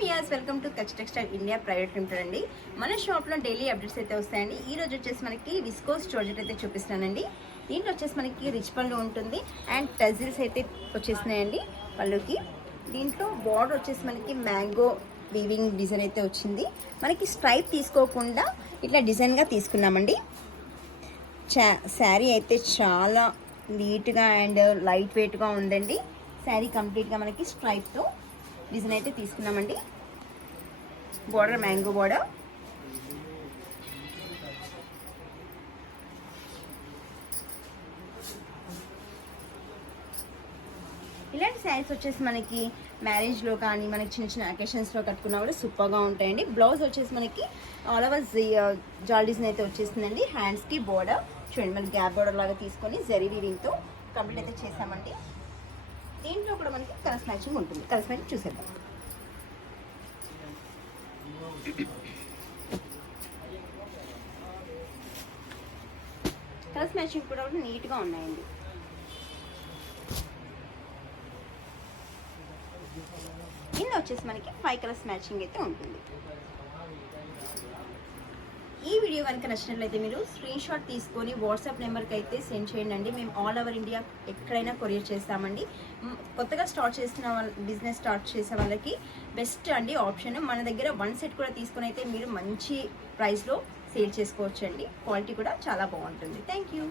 Viewers welcome to Kutch textile India private limited అండి. మన షాప్లో డైలీ అప్డేట్స్ అయితే వస్తాయండి. ఈ రోజు వచ్చేసి మనకి విస్కోస్ జార్జెట్ అయితే చూపిస్తానండి. దీంట్లో వచ్చేసి మనకి రిచ్ పళ్ళు ఉంటుంది అండ్ టజిల్స్ అయితే వచ్చేసినాయండి పళ్ళుకి. దీంట్లో బార్డర్ వచ్చేసి మనకి మ్యాంగో వీవింగ్ డిజైన్ అయితే వచ్చింది. మనకి స్ట్రైప్ తీసుకోకుండా ఇట్లా డిజైన్గా తీసుకున్నామండి. శారీ అయితే చాలా నీట్గా అండ్ లైట్ వెయిట్గా ఉందండి. శారీ కంప్లీట్గా మనకి స్ట్రైప్తో డిజైన్ అయితే తీసుకున్నామండి. బోర్డర్ మ్యాంగో బోర్డర్, ఇలాంటి శారీస్ వచ్చేసి మనకి మ్యారేజ్లో కానీ మనకి చిన్న చిన్న అకేషన్స్లో కట్టుకున్నా కూడా సూపర్గా ఉంటాయండి. బ్లౌజ్ వచ్చేసి మనకి ఆల్ ఓవర్ జాల్ డిజైన్ అయితే వచ్చేసిందండి. హ్యాండ్స్కి బోర్డర్ చూడండి, మనకి గ్యాప్ బోర్డర్ లాగా తీసుకొని జరీ వీవింగ్తో కంప్లీట్ అయితే చేసామండి. దీంట్లో కూడా మనకి కలర్స్ మ్యాచింగ్ ఉంటుంది. కలర్స్ మ్యాచింగ్ చూసేద్దాం. కలర్స్ మ్యాచింగ్ కూడా నీట్గా ఉన్నాయండి. కింద వచ్చేసి మనకి 5 కలర్స్ మ్యాచింగ్ అయితే ఉంటుంది. ఈ వీడియో కనుక నచ్చినట్లయితే మీరు స్క్రీన్ షాట్ తీసుకొని వాట్సాప్ నెంబర్కి అయితే సెండ్ చేయండి. మేము ఆల్ ఓవర్ ఇండియా ఎక్కడైనా కొరియర్ చేస్తామండి. కొత్తగా బిజినెస్ స్టార్ట్ చేసే వాళ్ళకి బెస్ట్ అండి ఆప్షన్. మన దగ్గర 1 సెట్ కూడా తీసుకొని అయితే మీరు మంచి ప్రైస్లో సేల్ చేసుకోవచ్చు అండి. క్వాలిటీ కూడా చాలా బాగుంటుంది. Thank you.